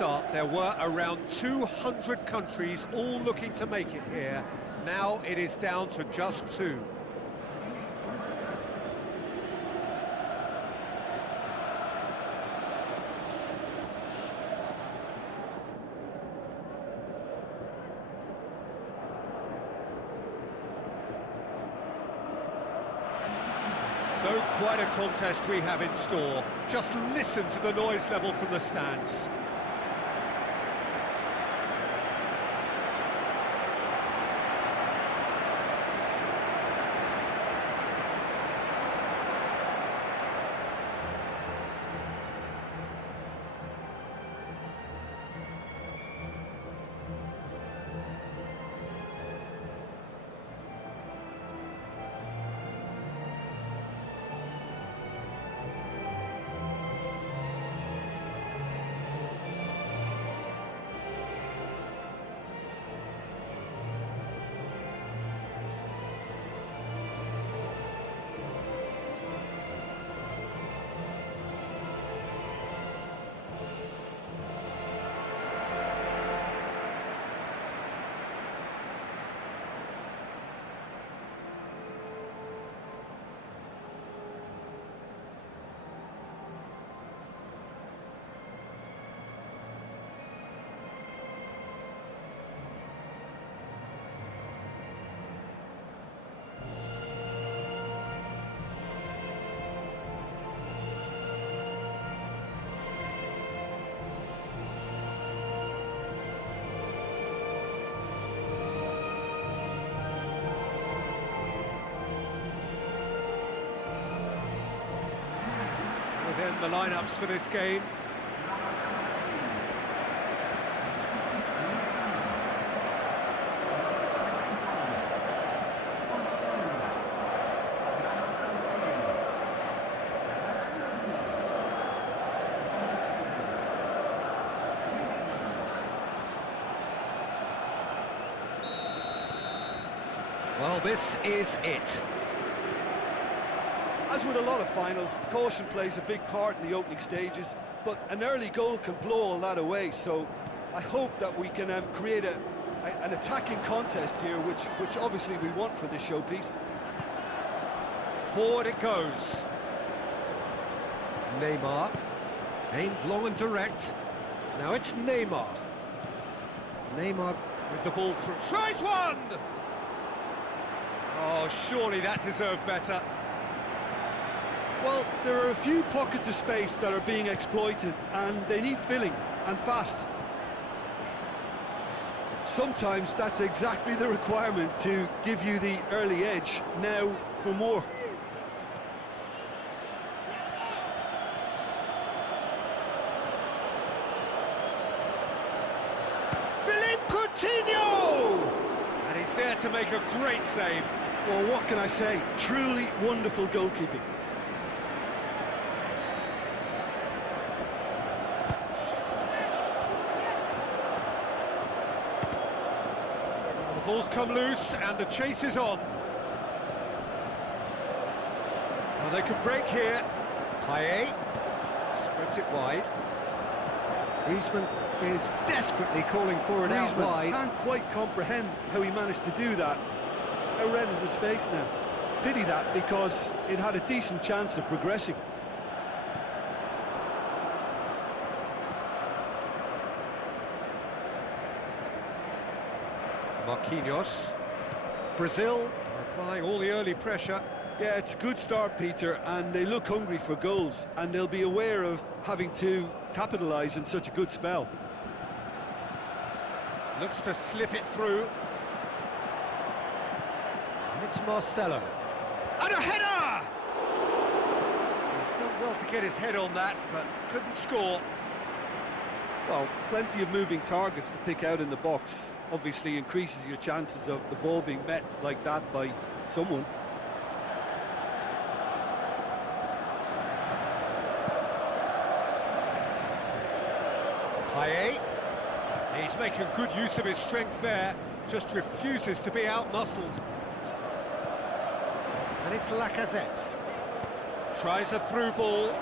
start, there were around 200 countries all looking to make it here. Now it is down to just 2. So quite a contest we have in store. Just listen to the noise level from the stands. Within the lineups for this game. Well, this is it. As with a lot of finals, caution plays a big part in the opening stages, but an early goal can blow all that away, so I hope that we can create an attacking contest here, which obviously we want for this showpiece. Forward it goes. Neymar, aimed long and direct. Now it's Neymar. Neymar with the ball through. Tries one! Oh, surely that deserved better. Well, there are a few pockets of space that are being exploited, and they need filling, and fast. Sometimes that's exactly the requirement to give you the early edge. Now for more. Philippe Coutinho! And he's there to make a great save. Well, what can I say? Truly wonderful goalkeeping. The ball's come loose and the chase is on. Well, they could break here. Payet spreads it wide. Griezmann is desperately calling for it out wide. Can't quite comprehend how he managed to do that. How red is his face now? Pity that, because it had a decent chance of progressing. Marquinhos. Brazil applying all the early pressure. Yeah, it's a good start, Peter, and they look hungry for goals, and they'll be aware of having to capitalise in such a good spell. Looks to slip it through. And it's Marcelo. And a header! He's done well to get his head on that, but couldn't score. Well, plenty of moving targets to pick out in the box. Obviously increases your chances of the ball being met like that by someone. Payet. He's making good use of his strength there, just refuses to be out-muscled. And it's Lacazette. Tries a through ball.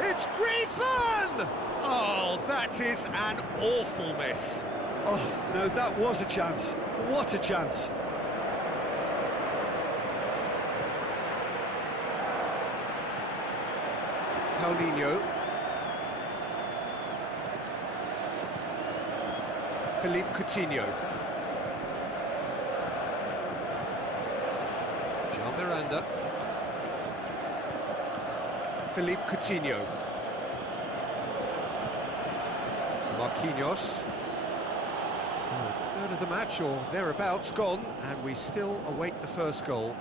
It's Griezmann! Oh, that is an awful miss. Oh, no, that was a chance. What a chance. Paulinho. Philippe Coutinho. Jean Miranda. Philippe Coutinho. Marquinhos. So, a third of the match, or thereabouts, gone, and we still await the first goal.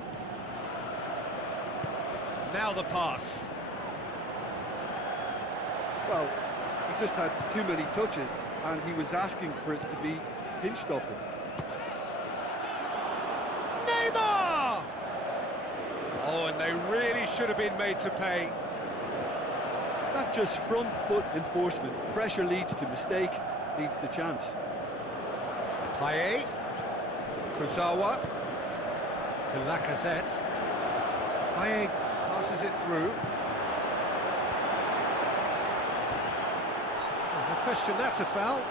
Now the pass. Well, he just had too many touches, and he was asking for it to be pinched off him. Neymar! Oh, and they really should have been made to pay. That's just front foot enforcement. Pressure leads to mistake, leads to chance. Payet, Kurzawa, Lacazette. Payet passes it through. Oh, no question, that's a foul.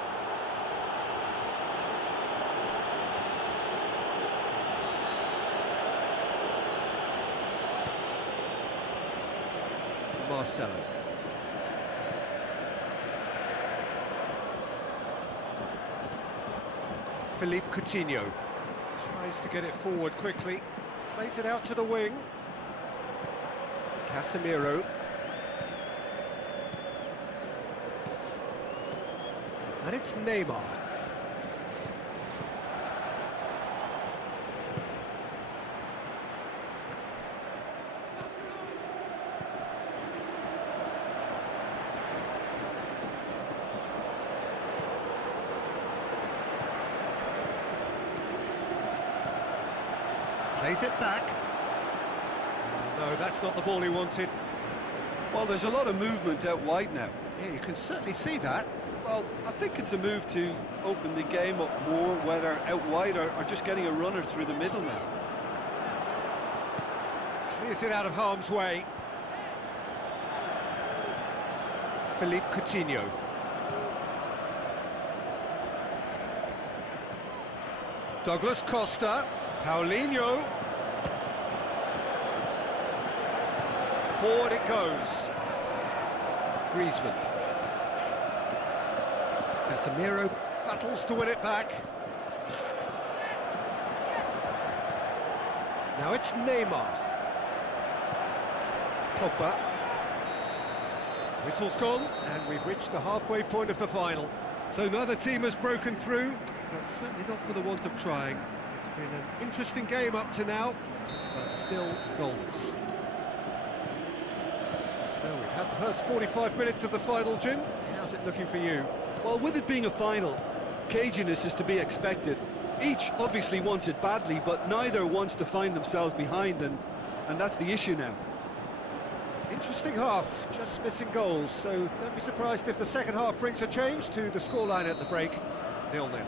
Marcelo. Philippe Coutinho tries to get it forward quickly, plays it out to the wing. Casemiro. And it's Neymar. Plays it back. No, that's not the ball he wanted. Well, there's a lot of movement out wide now. Yeah, you can certainly see that. Well, I think it's a move to open the game up more, whether out wide or just getting a runner through the middle now. Clears it out of harm's way. Philippe Coutinho. Douglas Costa. Paulinho. Forward it goes. Griezmann. Casemiro battles to win it back. Now it's Neymar. Pogba. Whistle's gone, and we've reached the halfway point of the final. So neither team has broken through, but certainly not for the want of trying. It's been an interesting game up to now, but still goals. So we've had the first 45 minutes of the final, Jim. How's it looking for you? Well, with it being a final, caginess is to be expected. Each obviously wants it badly, but neither wants to find themselves behind, and that's the issue now. Interesting half, just missing goals, so don't be surprised if the second half brings a change to the scoreline at the break, 0-0.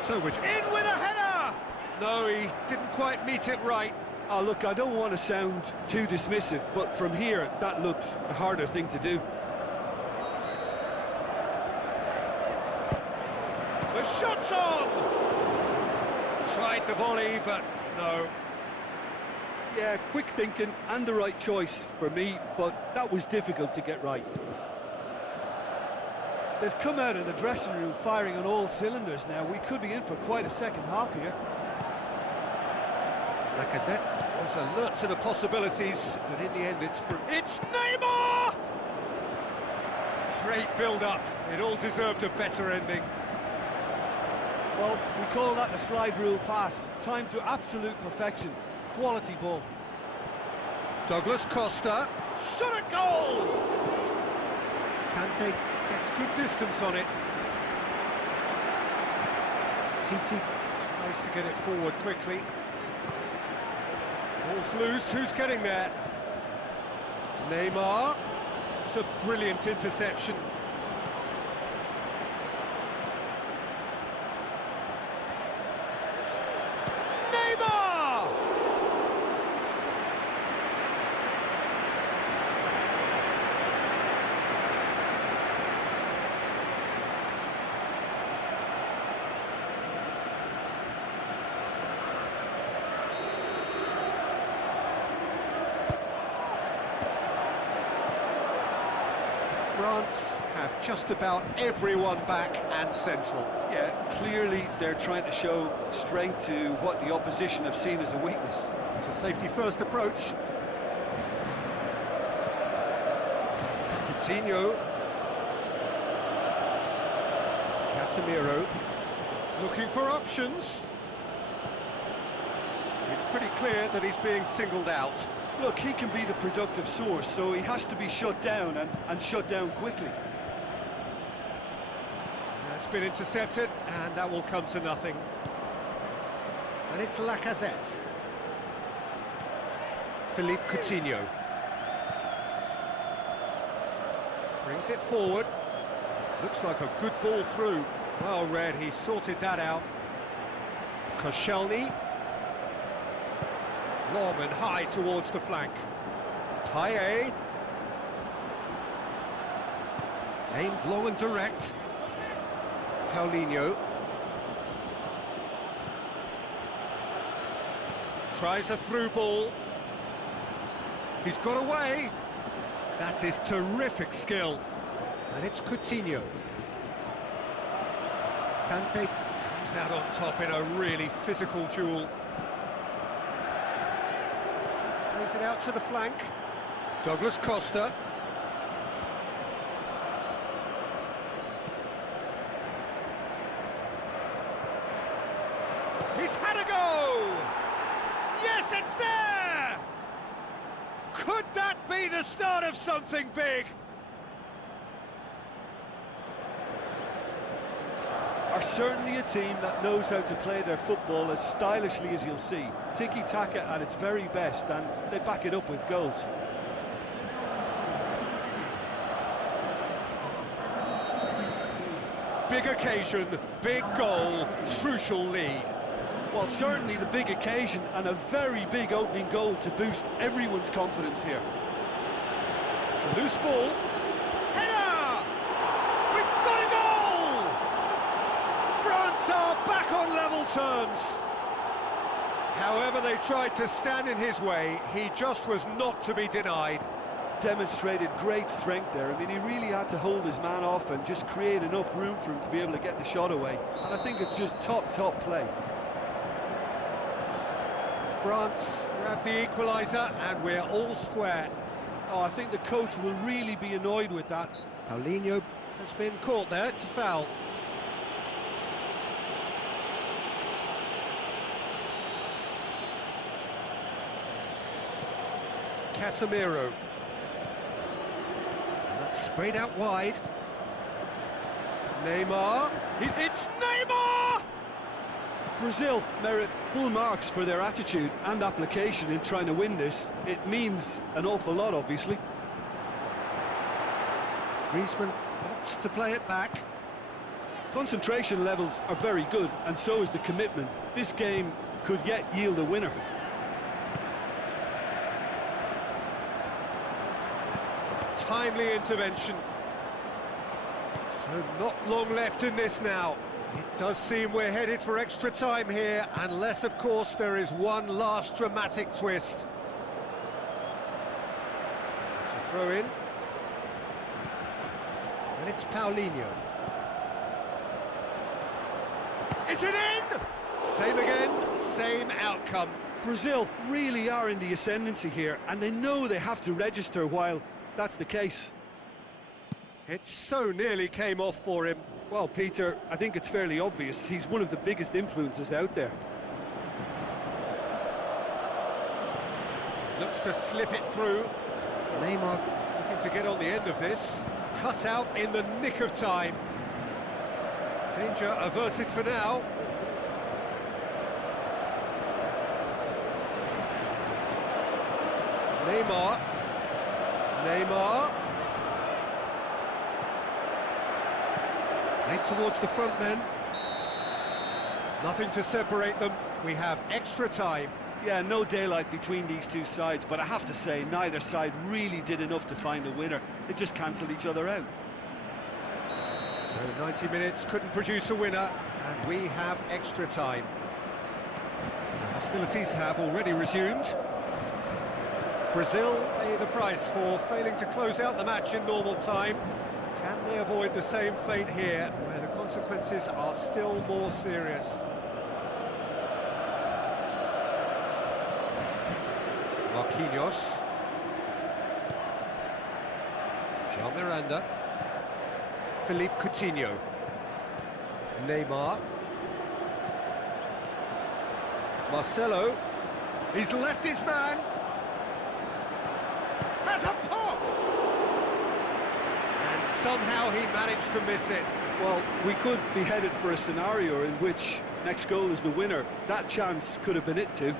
So which in with a header! No, he didn't quite meet it right. Oh, look, I don't want to sound too dismissive, but from here, that looked the harder thing to do. The shot's on! Tried the volley, but no. Yeah, quick thinking and the right choice for me, but that was difficult to get right. They've come out of the dressing room firing on all cylinders now. We could be in for quite a second half here. Lacazette was alert to the possibilities, but in the end it's through. It's Neymar! Great build-up. It all deserved a better ending. Well, we call that the slide rule pass. Time to absolute perfection. Quality ball. Douglas Costa. Shot at goal! Kante gets good distance on it. Titi tries to get it forward quickly. Ball's loose, who's getting there? Neymar. It's a brilliant interception. Neymar! France have just about everyone back and central. Yeah, clearly they're trying to show strength to what the opposition have seen as a weakness. It's a safety-first approach. Coutinho. Casemiro. Looking for options. It's pretty clear that he's being singled out. Look, he can be the productive source, so he has to be shut down, and shut down quickly. That's been intercepted, and that will come to nothing. And it's Lacazette. Philippe Coutinho. Brings it forward. Looks like a good ball through. Well read, he sorted that out. Koscielny. Long and high towards the flank. Taye. Aimed long and direct. Paulinho. Tries a through ball. He's got away. That is terrific skill. And it's Coutinho. Kante comes out on top in a really physical duel. Plays it out to the flank. Douglas Costa. He's had a go! Yes, it's there! Could that be the start of something big? Are certainly a team that knows how to play their football as stylishly as you'll see. Tiki-taka at its very best, and they back it up with goals. Big occasion, big goal, crucial lead. Well, certainly the big occasion and a very big opening goal to boost everyone's confidence here. It's a loose ball. Header! We've got a goal! France are back on level terms. However they tried to stand in his way, he just was not to be denied. Demonstrated great strength there. I mean, he really had to hold his man off and just create enough room for him to be able to get the shot away. And I think it's just top play. France grab the equaliser and we're all square. Oh, I think the coach will really be annoyed with that. Paulinho has been caught there, it's a foul. Casemiro. That's sprayed out wide. Neymar. It's Neymar! Brazil merit full marks for their attitude and application in trying to win this. It means an awful lot, obviously. Griezmann opts to play it back. Concentration levels are very good, and so is the commitment. This game could yet yield a winner. Timely intervention. So not long left in this now. It does seem we're headed for extra time here, unless, of course, there is one last dramatic twist. It's a throw in. And it's Paulinho. Is it in? Same again, same outcome. Brazil really are in the ascendancy here, and they know they have to register while that's the case. It so nearly came off for him. Well, Peter, I think it's fairly obvious. He's one of the biggest influences out there. Looks to slip it through. Neymar looking to get on the end of this. Cut out in the nick of time. Danger averted for now. Neymar. Late towards the front men. Nothing to separate them. We have extra time. Yeah, no daylight between these two sides, but I have to say, neither side really did enough to find a winner. They just cancelled each other out. So 90 minutes couldn't produce a winner, and we have extra time. The hostilities have already resumed. Brazil pay the price for failing to close out the match in normal time. Can they avoid the same fate here, where the consequences are still more serious? Marquinhos. Jean Miranda. Philippe Coutinho. Neymar. Marcelo. He's left his man. Has a pop! And somehow he managed to miss it. Well, we could be headed for a scenario in which next goal is the winner. That chance could have been it too.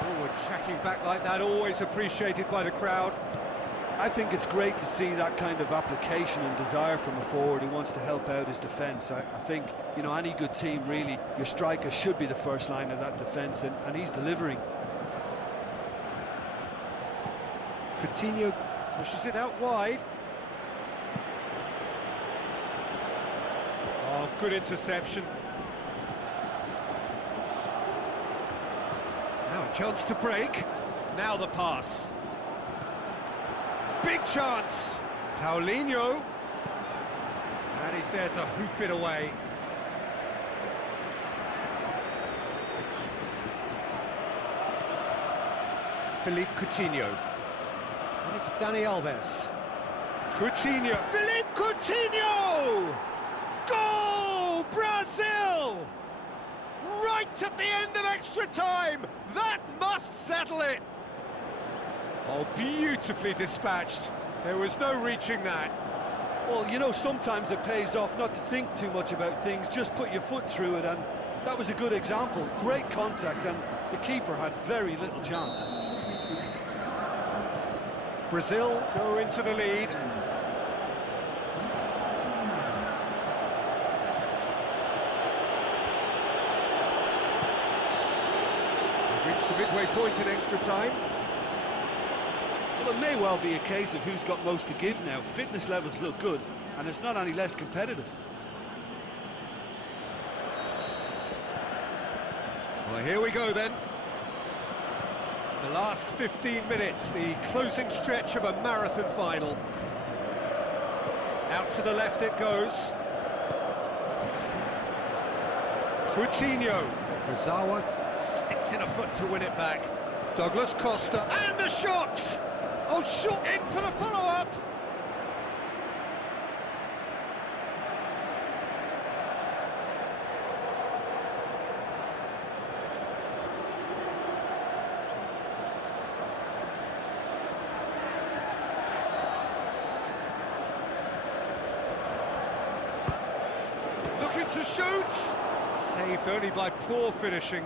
Forward tracking back like that, always appreciated by the crowd. I think it's great to see that kind of application and desire from a forward who wants to help out his defence. I think, you know, any good team, really, your striker should be the first line of that defence, and he's delivering. Coutinho pushes it out wide. Oh, good interception. Now a chance to break. Now the pass. Big chance! Paulinho. And he's there to hoof it away. Philippe Coutinho. And it's Dani Alves. Coutinho. Philippe Coutinho! Goal! Brazil! Right at the end of extra time! That must settle it! Oh, beautifully dispatched. There was no reaching that. Well, you know, sometimes it pays off not to think too much about things, just put your foot through it, and that was a good example. Great contact, and the keeper had very little chance. Brazil go into the lead. We've reached the midway point in extra time. Well, it may well be a case of who's got most to give now. Fitness levels look good, and it's not any less competitive. Well, here we go then. The last 15 minutes, the closing stretch of a marathon final. Out to the left it goes. Coutinho. Kazawa sticks in a foot to win it back. Douglas Costa, and a shot! Oh, shot in for the follow-up! Looking to shoot! Saved only by poor finishing.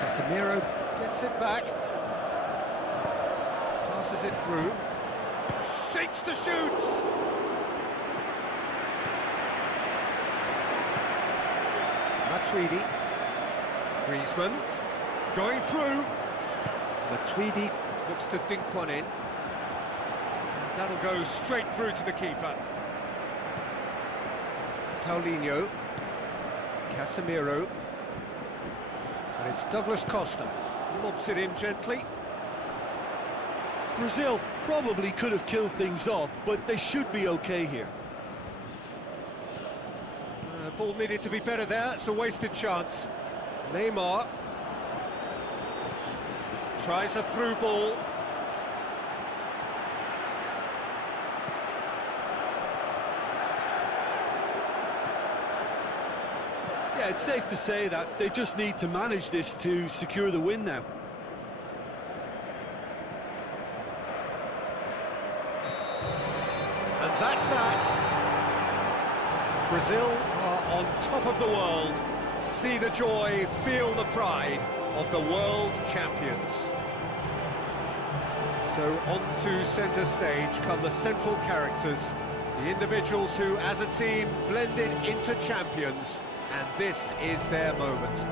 Casemiro gets it back, passes it through, shapes the shoots! Matuidi, Griezmann, going through, Matuidi looks to dink one in, and that'll go straight through to the keeper. Paulinho, Casemiro, and it's Douglas Costa, lobs it in gently. Brazil probably could have killed things off, but they should be okay here. Ball needed to be better there, it's a wasted chance. Neymar tries a through ball. Yeah, it's safe to say that they just need to manage this to secure the win now. And that's that. Brazil are on top of the world. See the joy, feel the pride of the world champions. So onto centre stage come the central characters, the individuals who, as a team, blended into champions, and this is their moment.